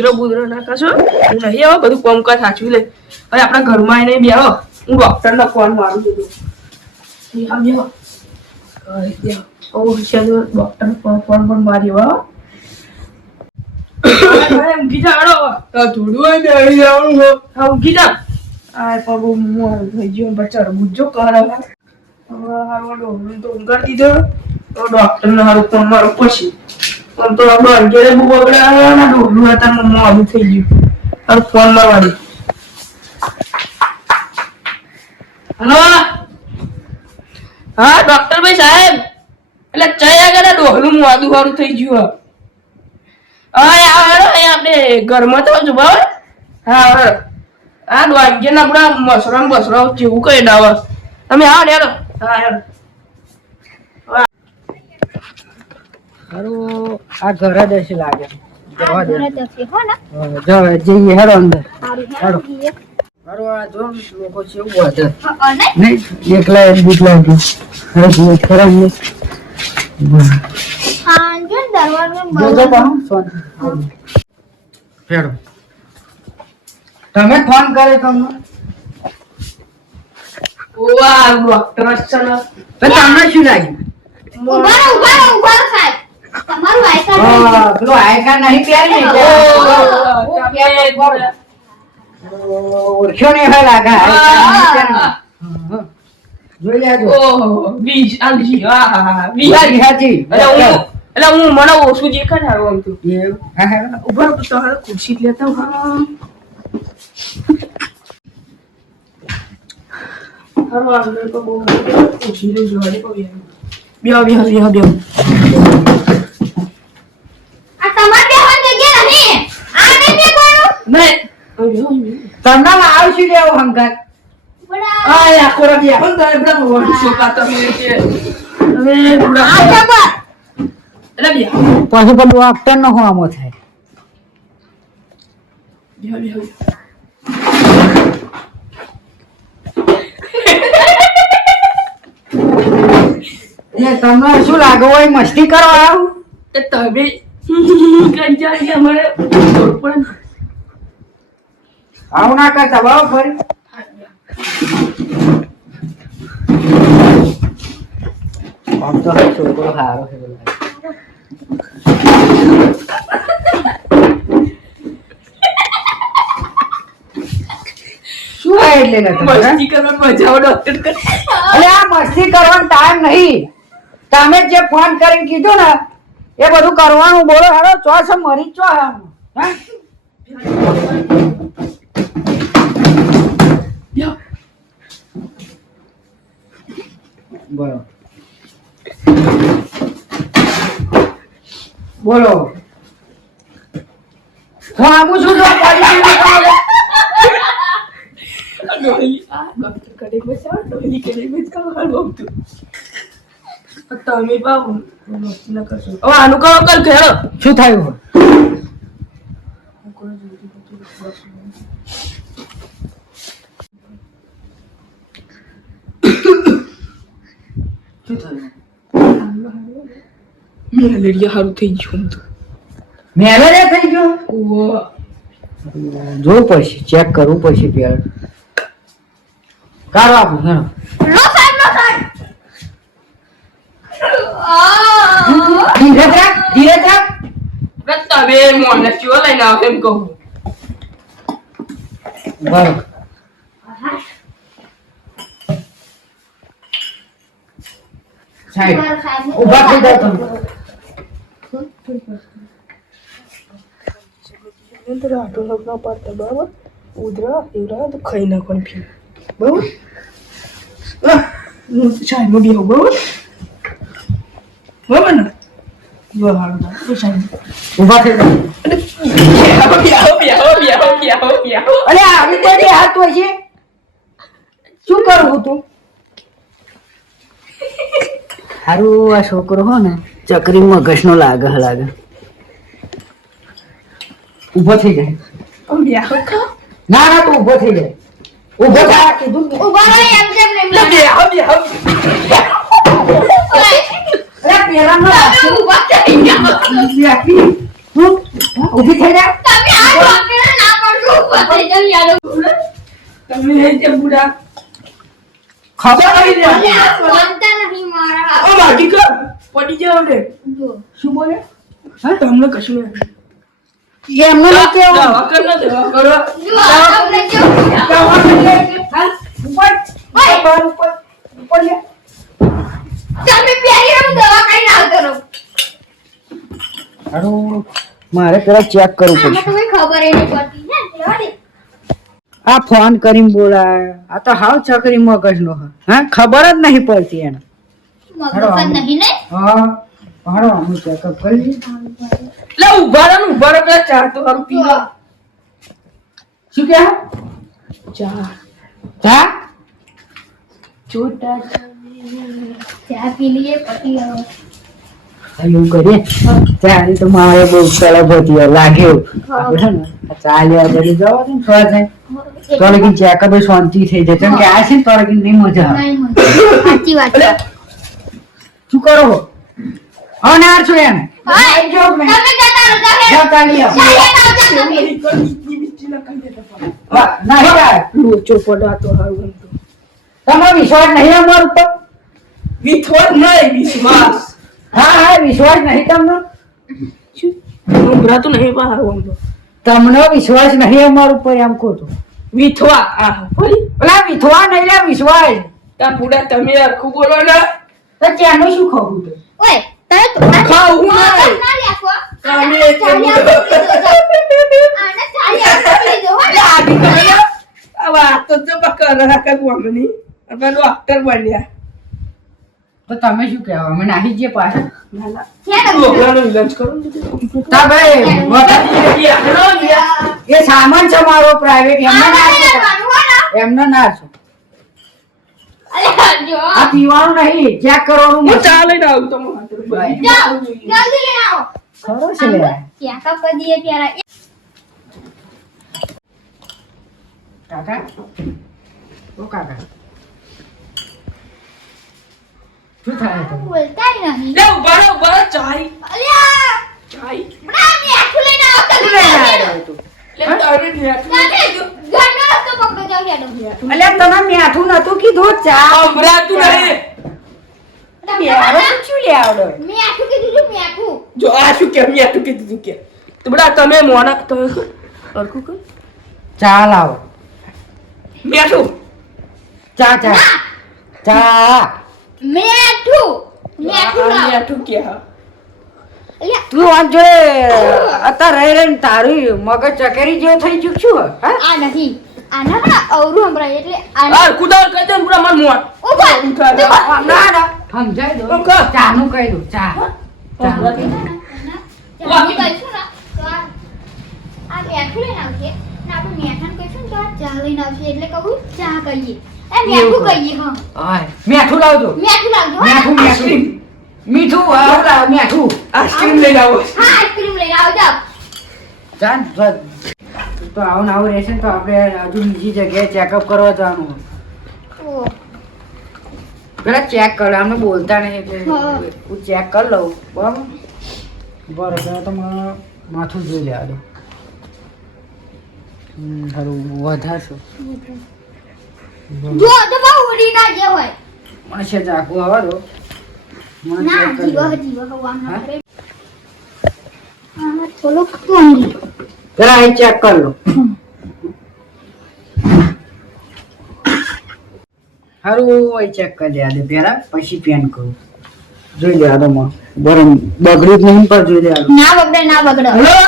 ઉધરો બુધરો ના હું નહીં આવો બધું કોમકાજ સાચવી લે. હવે આપણા ઘરમાં આવીને આવો. હું ડોક્ટરનો ફોન મારું છું ડોક્ટર ફોન પણ માર્યો ઊંઘી જા થોડું ને જવાનું હા ઊંઘી જા આ પગ થઈ ગયો બચાર બુજો કરે હવે. હારું ડોક્ટર દીધો. તો ડોક્ટરને હારું ફોન મારો પછી. આમ તો આપણો અંગેરે બહુ બગડ્યા ને ડોલું હતા ને મોં આવું થઈ ગયું. હારું ફોન મારવા દે હલો? હા ડોક્ટર ભાઈ સાહેબ? એટલે ચયા કરે, ડોહલું મોડું વાળું થઈ ગયું હા હા અહીંયા આપણે ઘરમાં તો આવજો બરાબર હા, હવે. આ વાંગ્ય ના આપણા મસરા ને બસરા જેવું કઈ ડાવા તમે આવો ને હેડો હા હેડો હારું આ ઘરે દેશે લાગે. જઈએ હેડો અંદર. હેડો. હારું આ જો લોકો છે એવું નહીં એકલા એક બીક લાગે તમે ફોન કર્યો તમને? ઓવા ડોક્ટર છે તમને શું લાગ્યું? ઊભા ઊભા રહો, સાહેબ. તમારું આઈ કાર્ડ પેલો આયકા નહીં પહેરી ને ઓળખ્યો નહીં હોય લાગે આયકા નહીં પહેરી ને. હા. જોઈ લેજો. ઓહો આલજી હા હા હા વીસ બિહારી હાજી એટલે એટલે હું મને ઓછું હારું આમ તો. ઊભા તો ખુરશી લેતા હું હારું તો બહુ ખુરશી બેહો બેહો આ તમારે બેહવાની જગ્યા નહીં. આ નહીં બેસવાનું. નહીં હવે બેહો, બેહો. તમને આવશું લેવું હંગાત. બડા. આ આખો રવિ આખો ને તારે બધા વર્ષો કાઢતા હોય છે. હવે થોડા આ જબર. એટલે બેહો. પછી પેલું ડોક્ટર નો હોમો થાય. બેહો બેહો. એટલે તમને શું લાગે હોય મસ્તી કરો આવું? એ તમે. ખબર પડે ને. આવું ના કરતા બરાબર ફરી? આમ તો છોકરો સારો છે શું હોય એટલે મસ્તી કરવાની મજા આવડો અરે આ મસ્તી કરવાનો ટાઈમ નહીં. તમે જે ફોન કરીને કીધું ને એ બધું કરવાનું બોલો. હેડો ચો છો મરી ચો હે? બોલો બોલો. હું આવું છું તો શું ગયું તો હવે. આ ડોલી, આ ડોક્ટર કરે મજા આવે, ડોલી કરે મજા આવે, હારું આવતું. પણ તમે બા મસ્તી ના કરશો હવે આનું કરો કર ખેડો શું થયું શું થયું મેલેરિયા હારું થઈ ગયું તો. મેલેરિયા થઈ ગયો જોવું પડશે ચેક કરવું પડશે કાઢો આપું હેડો. લો સાહેબ, લો સાહેબ. આ. રાખ ધીરે રાખ હવે તમે મોને ચિયો લઈને આવો એમ કહું બરોબર સાહેબ. ઊભા થઈ જાઓ તમે. આટો લગ પડતા બરાબર? ઉધરા એવડા તો ખાઈ નાખવાનું ફી બરાબર સાહેબ સાઈડમાં બરાબર? બરાબર ને. ઊભા થઈ બેહો. અરે આવી હાથ હોય છે. શું કરવું તું? હારું આ છોકરો હો ને ચકરી મગજનો લાગે લાગે. ઊભો થઈ જાય. ના ના તો ઊભો થઈ જાય. ઊભો થા કીધું ઊભો રહી એમ જેમ ને લે હવે હવે અરે પેલા નો ઊભો થઈ ગયા ઊભી થઈ જા તમે આ ડોક્ટર ના પડજો ઊભો થઈ જાવ યાર તમે હે જે બુડા ખબર આવી રે ફોન તા નહીં મારા ઓ માટી કર પડી જાવ રે જો. શું બોલે તમને કશું નહીં એમનું કેવું. દવા કર ના દવા કરો જો, આ તમને કેવું? દવા કરી. હા? ઉપર. ઉપર, ઉપર. ઉપર લે. તમે પહેરી રહો, દવા કરીને આવતો રહો. હારું, મારે પેલા ચેક કરવું પડશે તો કોઈ ખબર ય નહીં પડતી ને, રહેવા દે. આ ફોન કરીને બોલાય આ તો હાવ ચકરી મગજ નો હા ખબર જ નહીં પડતી એને મગજ જ નહીં ને? હા ચેકઅપ કરી. લે ઊભા રહો ઊભા રહો પેલા ચા તો હારું પી લો. શું કે? ચા. ચા? છોટા. ચા પી લઈએ, પછી એવું કરીએ. ચા તો મારે બહુ તલબ હતી લાગે એવું. આપણે છે ને? આ ચા લેવા જરી જવા ને થોડા થાય તો લગી ચેકઅપ શાંતિ થઈ જાય. કેમ કે આ છે તો લગી નહીં મજા. સાચી વાત છે. શું કરો છો? હા છો એમ. તમારો વિશ્વાસ નહીં અમાર ઉપર? વિશ્વાસ નહીં વિશ્વાસ. હા હા વિશ્વાસ નહીં તમને? ઉભરા નહીં તમને વિશ્વાસ નહીં અમાર ઉપર એમ કહો વિથવા આ ફરી પેલા વિથવા નહીં લે વિશ્વાસ. તા પૂરા તમે આખું બોલો ને. તો ત્યાંનું શું ખાવું તો ઓય, તમે તો- આ ખાવું ના નહીં. ના લેશો. તમે ચાલી. આને ચાલી આપી આ વાત તો જો બકર રાખે ગોમની અને ડોક્ટર બન્યા. તો તમે શું કહેવા? મને આવી જે પાછા એ સામાન છે મારો પ્રાઇવેટ એમનો ના. એમને ના છો. આ પીવાનું નહીં ચેક કરવાનું હું ચા લઈને આવું તમે ભાઈ. જલ્દી લઈને આવો. ખરો છે લે ત્યાં કાપ કરી દઈએ ત્યારે. કાકા ઓ કાકા શું થાય તમને? બોલતાય નહીં. લે ઊભા રહો ઊભા રહો ચાય અલ્યા, ચાય હમણાં અમે આખું લઈને આવ્યો તું? લે તારે ન્યા જાને, રસ્તો પકડો, જાઓ, હેડો. અલ્યા તમે મીઠું નતું કીધું? ચા? અમરાતું નહીં. યાર શું લે આવડે? કીધું જો આ શું કે મેં કીધું તું કે. તો બડા તમે મોના તો હરખું કર. ચા લાવો. મેઠું. ચા ચા. ચા. લાવો. મેઠું કે હા. તું આમ જોડે અત્યારે રહી રહીને તારું મગજ ચકેરી જેવું થઈ ચૂક છું હા. આ નહીં. આના પણ અવરું હમણાં એટલે આર કુદાર કહી દે પૂરા મન મોટ ઊભા. ના ના. સમજાઈ દો. કહી ચા. નું કહી દો. ચાનું કહીશું ને તો આ મેઠું લઈને આવશે ને આપણે મેઠાને કહીશું તો આ ચા લઈને આવશે એટલે કહું ચા કહીએ. એ મેઠું કહીએ હા. મીઠું લાવજો. મેઠું લાવજો હો. મીઠું મીઠું હા આવું લાવ મીઠું આઈસ્ક્રીમ લઈને આવો. હા આઈસ્ક્રીમ લઈને આવજો. ચાલ. તો આવું ને આવું રહેશે ને તો આપણે હજુ બીજી જગ્યાએ ચેકઅપ કરવા જવાનું. ઓ પેલા ચેક કરો અમને બોલતા નહીં એટલે હું. ચેક કરી લઉં. બરાબર? બરાબર પેલા તો મને માથું જોઈ લેવા દો હમ, સારું વધારશો. જો તો બહુ ઉડી ના જે હોય. મને છે ચાકુ આવવા દો મને ના check કરી જીવો દો. જીવો હવા ના કરે આમાં થોડુંક અહીં ચેક કરી લો. સારું અહીં ચેક કરી લેવા દે પેલા પછી પેન કરું. જોઈ લેવા દો બરમ બગડ્યું જ નહીં? પણ જોઈ લેવા ના બગડે ના બગડે. હેલો?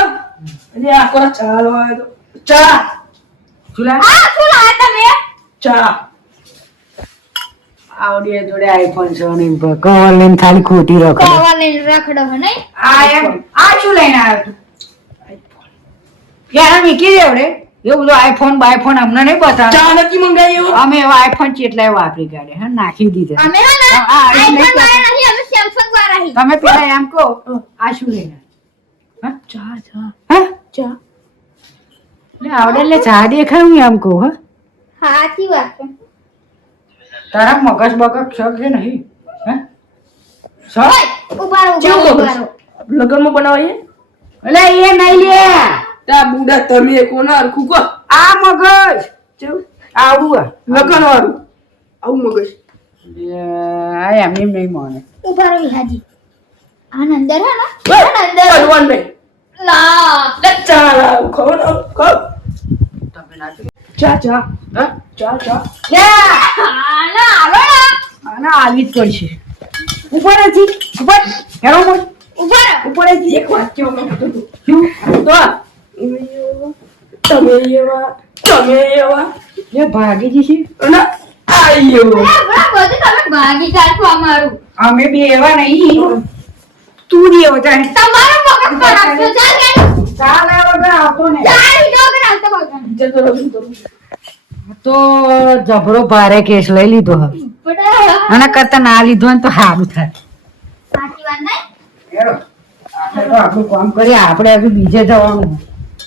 અરે આ કોરા ચા લો આવ્યો તો. ચા. શું આ શું તમે? ચા. આવડી જોડે આઈફોન છે અને કવર લઈને ખાલી ખોટી રખડો લઈને રખડો હે નહીં? આ એમ. આ શું લઈને આવ્યો તું? યાર મીકી દેવડે એવું બધું આઈફોન બાઈફોન અમને નહીં બતાવે. ચા નથી મંગાવી એવું? અમે એવા આઈફોન ચેટલાય વાપરી કાઢે હા નાખી દીધે. અમે સેમસંગ વાળા તમે પેલા એમ કહો આ શું લઈને હા? ચા ચા. હા? ચા. આવડે એટલે ચા દેખાય હું એમ કહું હા. સાચી વાત છે. તારા મગજ બગજ શક છે નહીં? હા? શક લગનમાં બનાવીએ એટલે એ નહીં લે. તા બુડા તમે કોના હરખું કો આ મગજ. ચેવું આવું લગન વાળું આવું મગજ. એ, આ એમ એમ નહીં માને. ઊભા રહો હાજી આન અંદર હે ને? આન અંદર ભગવાન ભાઈ લા લે ચા ખબર ખબર? તમે નાચો. ચા ચા. હા? ચા ચા. આના આલો ને આના આવી જ પડશે ઉપર હતી ઉપર હેરો ઉપર અહીંથી એક વાત કેવું મેં કીધું હતું. તમે એવા તમે એવા એ ભાગી જશે અને આ એવો અરે બરા બધું તમે ભાગી કાઢો અમારું. અમે બે એવા નહીં. તું જ એવો ચાલ. તમારો મગજ ખરાબ છે ચાલ કે ચાલ આ વગર આવતો ને. ચાલ ડોગર આવતો બગન જતો તો તો જબરો ભારે કેસ લઈ લીધો હવે. અને કરતા ના લીધો ને તો સારું થાય. સાચી વાત નહીં આપણે તો આપણું કામ કરીએ આપણે હજુ બીજે જવાનું.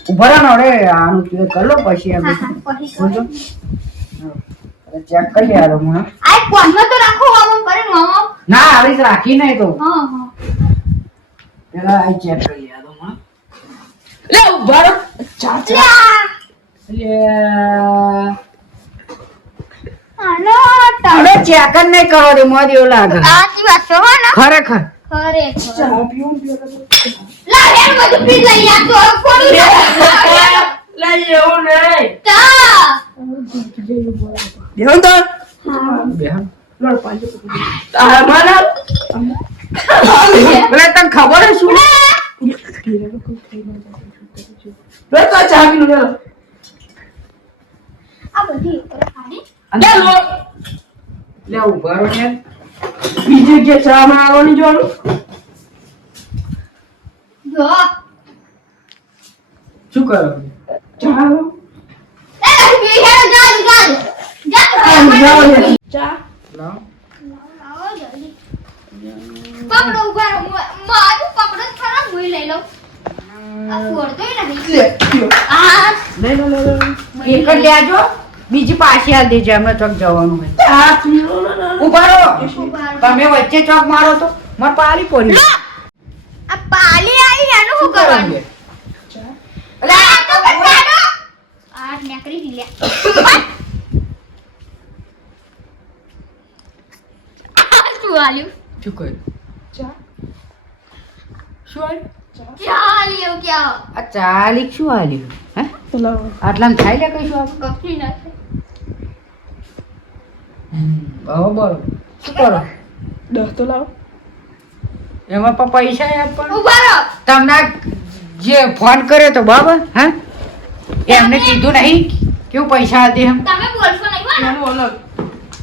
ઊભા રહો ને આનું clear કરી લો પછી હા બોલો. ચેક કરી. યાર મને આ કોનમાં તો રાખો આમ કરે મામા ના આવી રાખી નહીં તો. હા હા. પેલા આ ચેક કરી યાર મને લે ઊભા રહો. ચા ચા. આનો હવે ચેક જ નહીં કરો રે મોદી લાગે. સાચી વાત છે ને. ખરેખર. ખરેખર. ચા પીવું પીવું તો. હેર બધું પી લઈ આ તો કોણ લે એવું નહીં ચા બેહો તો બેહન. લડ પાજો તારા માના પેલા તને ખબર હે શું લે તો ચા પીલું લે આ બધી ખાડી લે લો ઊભા રહો યાર બીજે કે ચા બનાવવાની જોવાનું શું કરો? ચા પકડો ઊભા રહો. મારું પકડો જ ખરા હું લઈ લઉં. આ. આ. બીજી પાછી હાલ દેજો અમે ચોક જવાનું હોય. ઊભા રહો. તમે વચ્ચે ચોક મારો તો મારે પાલી પડી આ પાલી શું કરવાનું? લા તો બતાડો આ નેકરી લે. શું આલ્યું શું કર્યું? ચા. શું આવ્યું ચાલ્યું ક્યાં આ? ચાલીક શું હાલ્યું? હે? તો લાવો આટલામાં થાય લે કઈ શું આવ્યું કફી નાખે. બહુ બોલો. શું કરો? દસ તો લાવો. એમાં પણ પૈસા આપવાના તમને જે ફોન કર્યો તો બાબા હા? એમને કીધું નહીં કેવું પૈસા આપે એમ. તમે બોલશો નહીં ને?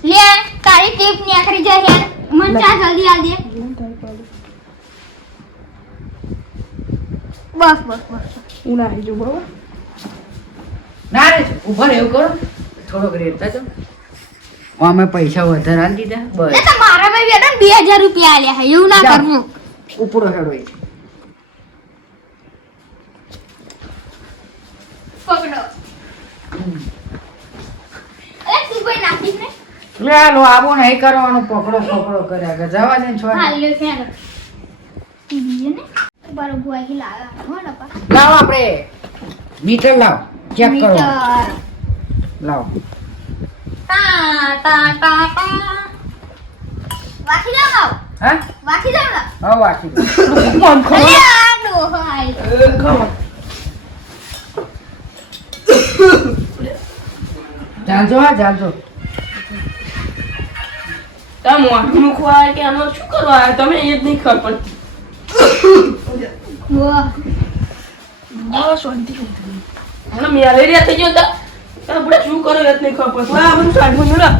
લે તારી ટીપ નેકરી જાય યાર મન ચા જલ્દી આ દે બસ બસ. બસ ઉના જાઉં બરોબર? ના રે ઊભા રહેવું કરો. થોડોક રેતા તો અમે પૈસા વધારે આપી દીધા. બસ. તો મારા ભાઈ બેટા બે હજાર રૂપિયા આલ્યા હે એવું ના. કરવું. ઉપરો હેડો. પકડો. અરે તું કોઈ નાખી ને? લે લો આવો નહીં કરવાનું. પકડો પકડો કર્યા કે જવા દે ને હાલ લે ફેર બીજે ને? બારો ભુઆ કી લાવા હો ને પા લાવો આપણે. મીટર લાવ. ચેક કરો. મીટર. લાવો. વાખી હા? વાખી હા. મન હા ચાલજો તમે મોઢું મૂકવા કે આનો શું કરવા તમે એ જ નહીં ખબર પડતી. બસ શાંતિ. હમણાં મેલેરિયા થઈ ગયો તા. તારે શું કરો એ નહીં ખબર. પડતી આ બધું સાઈડમાં મેળા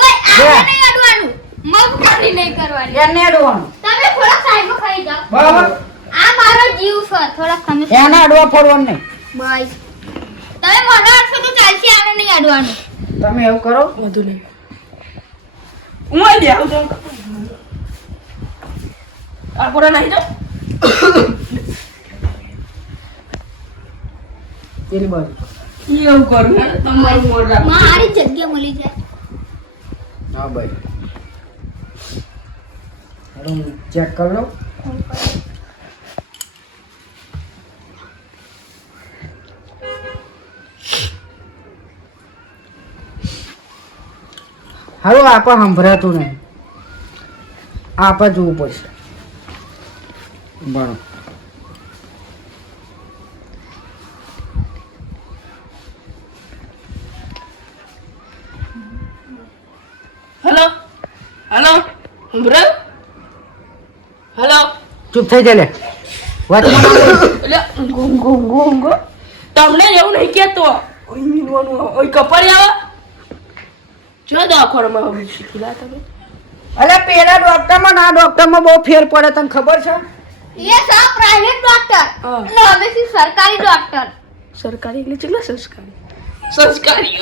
ઓય આ નહીં અડવાનું. મગ કરી નહીં કરવાની. એને અડવાનું. તમે થોડા સાઈડમાં ખાઈ જાઓ. બરાબર. આ મારો જીવ છે. થોડા તમે એને અડવા પડવાનું નહીં. બાય. તમે મને અડશો તો ચાલશે આને નહીં અડવાનું. તમે એવું કરો. વધુ નહીં. હું આવી આવું જાઉં આ કોરા નહીં જાઉં પેલી બાજુ. એવું કરું તમારું મોઢ રાખો. મારી જગ્યા મળી જાય. હા ભાઈ. ચેક કરી લો હારું આપા સંભળાતું નહીં. આપા જોવું પડશે. બરો ચૂપ થઈ જાય તમને એવું નહીં કેતો ઓય મીનવાનું ઓય કપડી આવે. જો દવાખાનામાં હવે શીખીલા તમે. અલે પેલા ડોક્ટરમાં ના ડોક્ટરમાં બહુ ફેર પડે તને ખબર છે? એ સા પ્રાઇવેટ ડોક્ટર અને હવે સી સરકારી ડોક્ટર સરકારી એટલે કેટલા સંસ્કારી? સંસ્કારી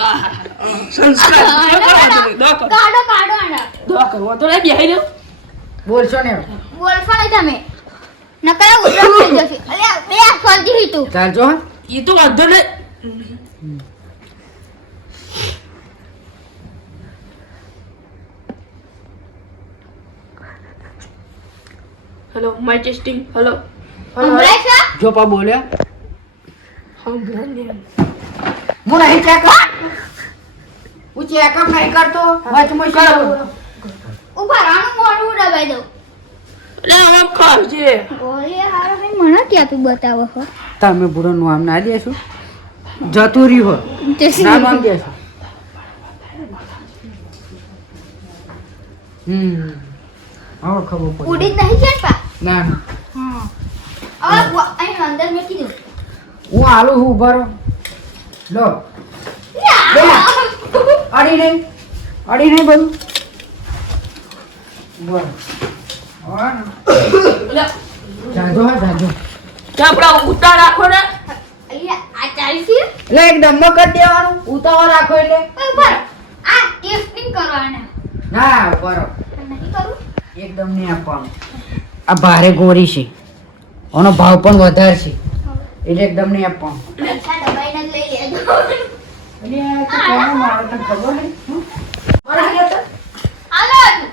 સંસ્કારી. કાઢો કાઢો આના. દવા કરો તો બેહી રહ્યો. બોલશો ને બોલશો ને તમે. નકરા ઉધરસ થઈ જશે. અલ્યા બે આ સોલજી ચાલજો હો. એ તો વાંધો નહીં હેલો માય ટેસ્ટિંગ હેલો જો પા બોલ્યા. હા નહીં ચેક હું. ચેકઅપ નહીં કરતો વચમાં શું? ઊભા રાણું મોડું દબાઈ દઉં. એટલે આમ ખાવજે ગોળી હારો ભાઈ મને ક્યાંથી બતાવો તમે બુરો નામ ના દેશું જતું રહ્યો હો. ના દેશો હમ. હવે ખબર પડી. ઉડી જ નહીં છે ને પા. ના ના. હવે અહીં અંદર હું આલુ હું ઊભા રહો. લો. અડી નહીં. અડી નહીં બધું. બરાબર ને, જાજો ઉતાર રાખો ને એક ડમ્બો કરી દેવાનું ઉતાવળ રાખો એટલે રહો. આ ટેસ્ટિંગ કરવાના ના બરો એકદમ નહીં આપવાનું આ ભારે ગોરી છે આનો ભાવ પણ વધારે છે એટલે એકદમ નહીં આપવાનું ખબર નહીં હમ? બરાબર છે? હાલો હજુ.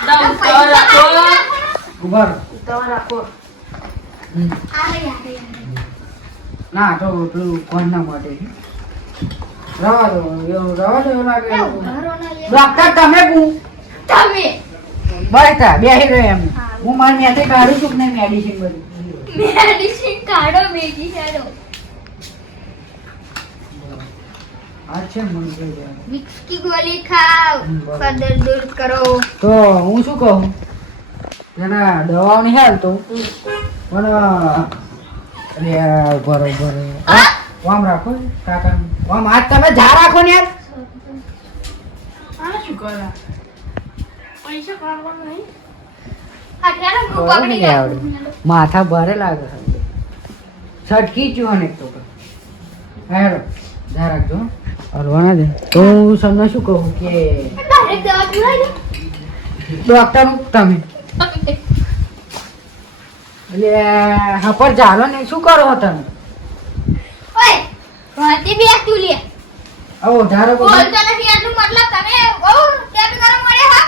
ના, આ ઉતાવળ પૈસા રાખો કાઢી નાખો ને. ઊભા રહો. ઉતાવળ રાખો. ના તો પેલું કોણના માટે રવા દો એવું રવા દો લાગે. ડોક્ટર તમે હું તમે. બસ તા બેસી રહ્યો એમ. હું. મારી મેથી કાઢું છું ને મેડિસિન બધું? મેડિસિન કાઢો મેડિસિન આ છે. વિક્સ કી ગોલી ખાઓ. કદર દૂર કરો. તો હું શું કહું? એના દવાઓ નહીં હાલતો પણ અરે આ વામ રાખો કાકા. વામ આજ તમે જા રાખો ને યાર. આ શું કરે? પૈસા કાઢવાના નહીં. માથા ભારે લાગે છે. છટકી ચું એક તો હેરો જા રાખજો હલવાના દે તો હું તમને શું કહું કે ડોક્ટર તમે. એટલે હા પર ચાલો ને શું કરો તમે? ઓય વાંચી બે તું લે. આવો ધારો બોલ તો નથી એટલું મતલબ તમે બહુ કેમ કરો મળે હા?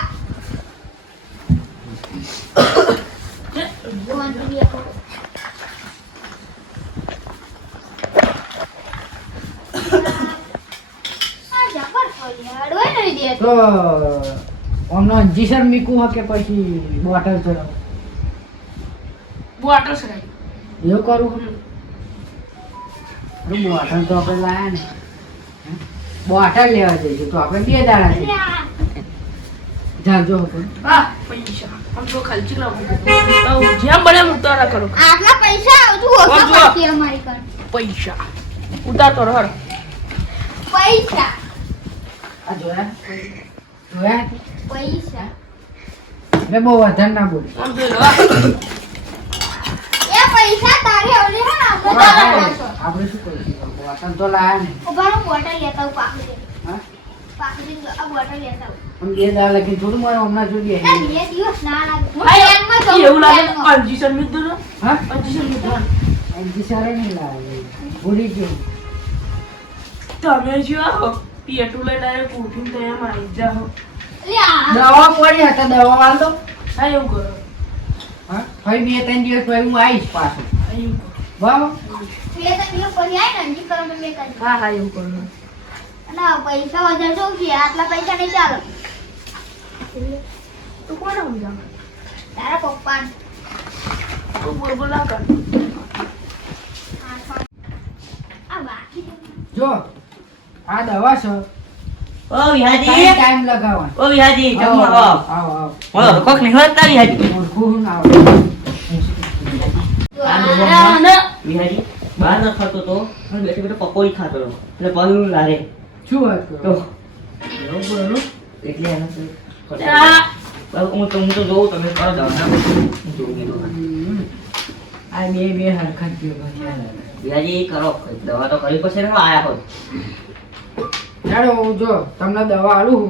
તો ઓનો જીસર મીકું હકે પછી બોટલ ચડાવ? બોટલ સરાય એવું કરું હે? અરે બોટલ તો આપણે લાયા ને? બોટલ લેવા જઈશું તો આપણે બે દાડા છે. જાજો પણ હા પૈસા. આમ તો ખર્ચી લાવું. જેમ બને ઉતારા કરો. આટલા પૈસા આવતું ઓછો. અમારી પૈસા. ઉતારતો રહો પૈસા. આ જોયા? જોયા? પૈસા. મેં બહુ વધારે ના બોલ. આમ લો. પૈસા તારે હે ને આપણે. આપણે ચાલો આપણે શું કરીશું? બોટલ તો લાયા ને. ઊભા બોટલ લેતા આવું પાકડી. હા? પાકડી આ બોટલ લેતા આવું. બે દાડા લગી થોડું મારે હમણાં જોઈએ. ના, બે દિવસ ના લાગે. હું આ ટ્રેનમાં જાઉં, એવું લાગે ટ્રેનમાં. અંજીસન હા? અંજીસન મીધું એનથી નહીં લાવે ભૂલી ગયું. તમે જો આવો. પેટું લઈને આવ્યો ઉઠીને તો એમ આવી જાઓ. દવા પડી હતા દવા વાળો. હા એવું કરો. હા? ભાઈ બે ત્રણ દિવસ પછી હું આવીશ પાછું. હા આય ને કરો મેં કરી. હા હા એવું કરો ના પૈસા વધારે શું છે આટલા પૈસા નહીં ચાલે તું કોને સમજાવે તારા પપ્પા તું બોલ બોલ કર બાકી જો આ દવા છે. ઓ વિહાજી. ટાઈમ લગાવવાનો? ઓ વિહાજી જમવા આવો આવો આવો. કોક નહીં હોતા વિહાજી ઓળખું આવે બહાર ન ખાતો તો પણ બેઠો બેઠો પકોડી ખાતો હતો. એટલે પગ લારે. શું વાત કરો? તો એટલે હું તો હું તો જોઉં તમે કરો દવા હું જોઉં આ બે બે હરખત. વિહાજી કરો. દવા તો કરવી પડશે ને આયા હોય ચાલો હું જો તમને દવા આલું.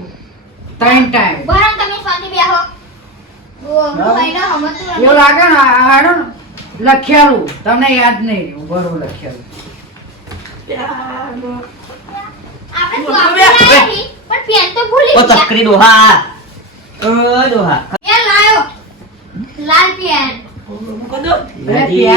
ત્રણ ટાઈમ બરાબર તમે શાંતિ બેહો. એવું લાગે ને આ હારું ને. લખેલું. તમને યાદ નહીં રહ્યું બરો લખેલું. નાખે તો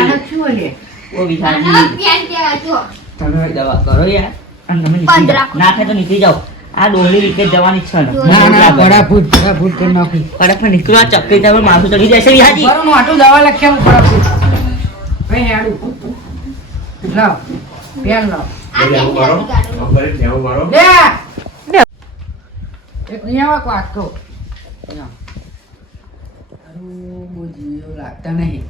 નીકળી જાઓ. ના થાય તો નીકળી જાઓ. આ ડોલી રીતે જવાની છે ને. ના ના બરાભૂત બરાભૂત કરી નાખું. કડક પણ નીકળો આ ચકરી તમે માથું ચડી જશે વિહાજી બરોબર મોટું દવા લખ્યા લે! એક વાત કહું બહુ જીવ લાગતા નહીં.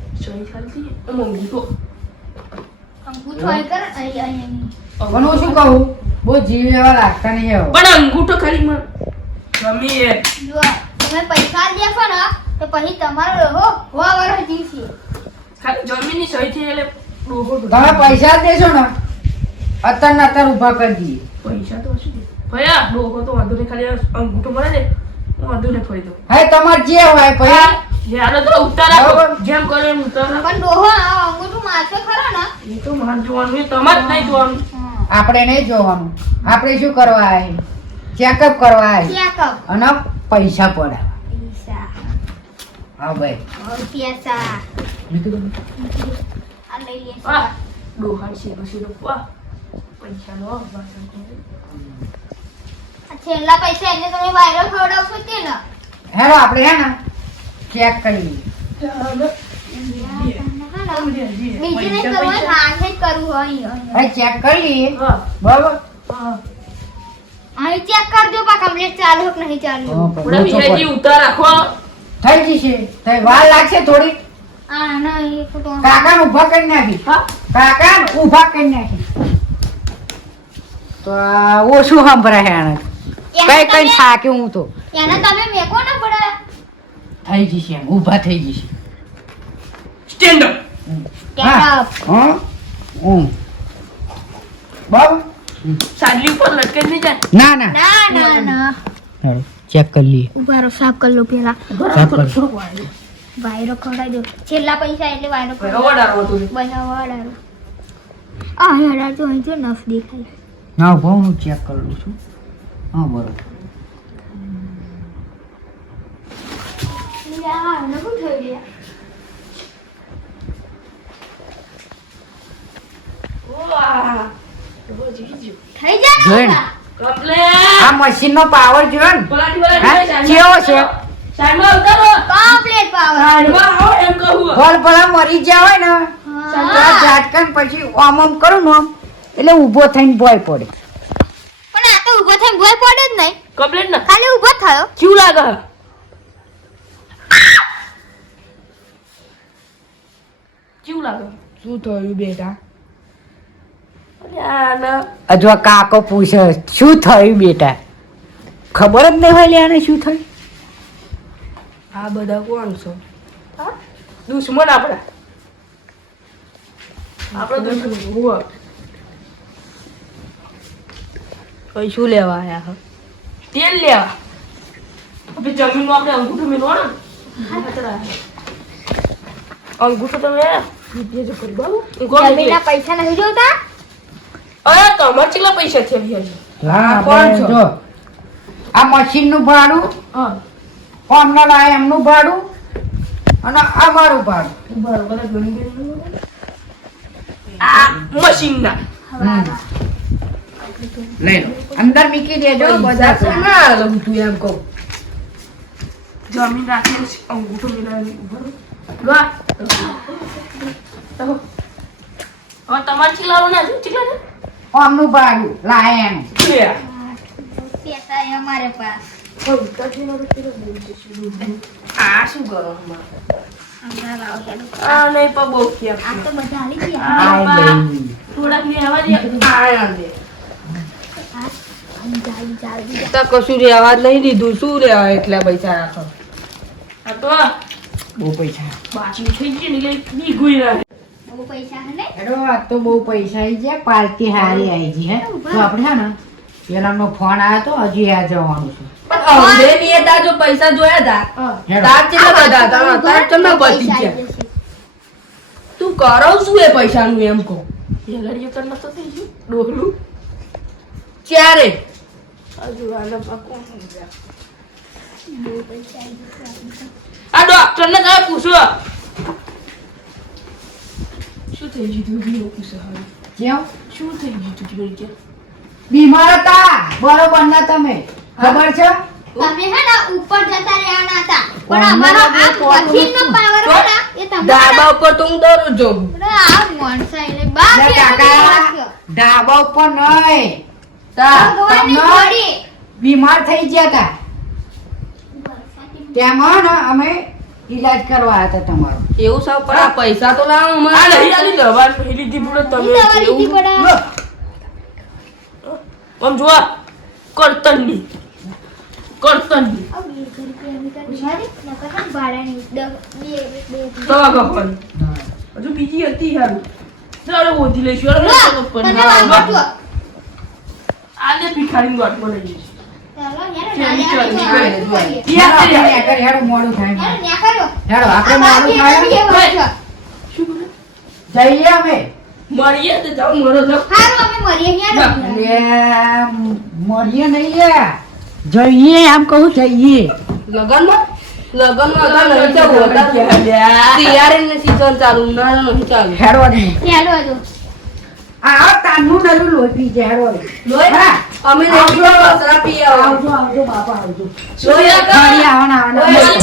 પણ હું શું કહું? બહુ એવા લાગતા નહીં પણ અંગૂઠો ખાલી મમ્મી તમે પૈસા દેશો ને તો પછી તમારો હો હો જીવશે. ખાલી જમીનની સહી થી એટલે તમે પૈસા દેશો ને અત્યાર ના અત્યારે ઊભા કરી દઈએ. પૈસા તો શું. ભયા ડોહો તો વાંધો નહીં ખાલી અંગૂઠો મળે ને હું વાંધો નહીં ફરી દઉં. હા તમારે જે હોય પછી જે તો ઉતાર જેમ કરો એમ ઉતાર. પણ ડોહો આ મારશે ખરો ને? એ તો માર જોવાનું એ તમારે નહીં જોવાનું. આપણે નહીં જોવાનું. આપણે શું કરવા આવે ચેકઅપ કરવા આવે ચેકઅપ અને પૈસા પડાવવા હા ભાઈ મેં કીધું, આ લઈ લેશે આ ડોહા છે પછી તો વાહ પૈસા. આ છેલ્લા પૈસા એને તમે વાયરો ખવડાવશો તે ને હેલો આપણે હે ને ચેક કરી ચેક કરી લઈએ બરાબર ચેક કરજો પા કમ્પ્લીટ ચાલુ કે નહીં ચાલુ ઉતાર રાખો થઈ જશે. તો વાર લાગશે થોડી. કાકા ઊભા કરી નાખી. કાકા ઊભા કરી નાખી. તો આ ઓછું સંભળાય આને? કઈ કઈ થાકે હું તો. એને તમે મેકો ના પડે. થઈ જશે એમ ઊભા થઈ જશે. સ્ટેન્ડ અપ સ્ટેન્ડ અપ હા. હું બરાબર સાડલી ઉપર લટકે નહીં જાય. ના ના. ના ના ના. ચેક કરી લઈએ. ઊભા રહો સાફ કરી લો પહેલા. સાફ કરી. વાયરો ખવડાવી દો. છેલ્લા પૈસા એટલે વાયરો હતું. બધા વાળારો આ હેડા તો અહીં જો નફ દેખાય. ના ઊભો હું ચેક કરી લઉં છું. હા બરોબર યાર નકું થઈ ગયો. થઈ જાય આ મશીન નો? પાવર જોયો ને કેવો છે? ફળ ભલા મરી ગયા હોય ને ઝાટકન પછી આમ આમ કરું ને એટલે ઊભો થઈને ભોય પડે. પણ આ તો ઊભો થઈને ભોય પડે જ નહીં. કમ્પ્લેટ ના? ખાલી ઊભો થયો. કેવું લાગે? કેવું લાગે? શું થયું બેટા. હજુ આ કાકો પૂછે શું થયું બેટા? ખબર જ નહીં હોય લ્યાને શું થયું? આ બધા કોણ છો? દુશ્મન આપણા. આપણા દુશ્મન હુઆ. પછી શું લેવા આયા હો? તેલ લેવા. જમીનમાં આપણે અંગૂઠો મેળવાનો અંગૂઠો તમે? પૈસા નથી જોતા? અરે તમારે કેટલા પૈસા છે? જો. આ મશીનનું ભાડું લાય એમનું ભાડું અને ભાડું. બરાબર. આ. લઈ લો. અંદર મૂકી દેજો બધા ના લઉં તું એમ કહું. જમીન રાખેલ છે અંગૂઠો મિલાવી બરોબર તમારે ચીલાવો ના ચીલા આમનું ભાડું લાયન પૈસા એ અમારે પાસ આ શું કરો આ નહીં પણ બહુ આ તો બધા હાલી ગયા આય લઈ. થોડાક ને આવા દે આ દે તો કશું રેવા જ નહીં દીધું. શું રેવા એટલા પૈસા રાખો તો બહુ પૈસા. બાચી થઈ ગઈ ને એટલે ની રહે બહુ પૈસા હે ને? આ તો બહુ પૈસા આવી ગયા પાર્ટી હારી આવી ગઈ હે. તો આપણે હે ને પેલાનો ફોન આવ્યો તો હજી આ જવાનું છે. પણ ની હતા જો પૈસા જોયા હતા તાર કેટલા બધા હતા? તાર તમને બચી ગયા? તું કરો શું એ પૈસાનું એમ કહો? હેલડીઓ કર નતો થઈ ગયું. ડોહલું? ક્યારે? હજુ આના. આ ડોક્ટરને પૂછો? શું થઈ ગયું તું બીજું પૂછો હવે. કેમ? શું થઈ ગયું તું બીજું કે બીમાર હતા. બરોબર ના તમે. ખબર છે? તમે હે ને ઉપર જતા રહ્યા હતા. પણ અમારો આ કઠિન પાવર હે એ ધાબા ડાબા ઉપર તો હું દરરોજ જોઉં. આ મોણસા એટલે બાપ કાકા. ડાબા ઉપર નહીં તમને- બીમાર થઈ ગયા હતા તેમાં અમે ઈલાજ કરવા હતા તમારો. એવું સાવ પણ આ પૈસા તો લાવો અમારે. આ લઈ આલી દવા પહેલી લીધી પૂરો તમે. લીધી કેવું? આમ જોવા કરતનની. કરતનની. દવા- હજુ બીજી હતી હારું. ચાલો ઓછી લઈશું. હાલો, ભિખારી ગાંઠમાં લઈ લો, જઈએ આમ કહું જઈએ લગનમાં લગનમાં નહીં ચાલુ ના ચાલુ હેડો નહીં હેડો, હેડો. આ તાનનું નલું લોહી. લોહી? અમે. આવજો આવજો બાપા આવજો જોયા આવવાના આવવાના લોહી.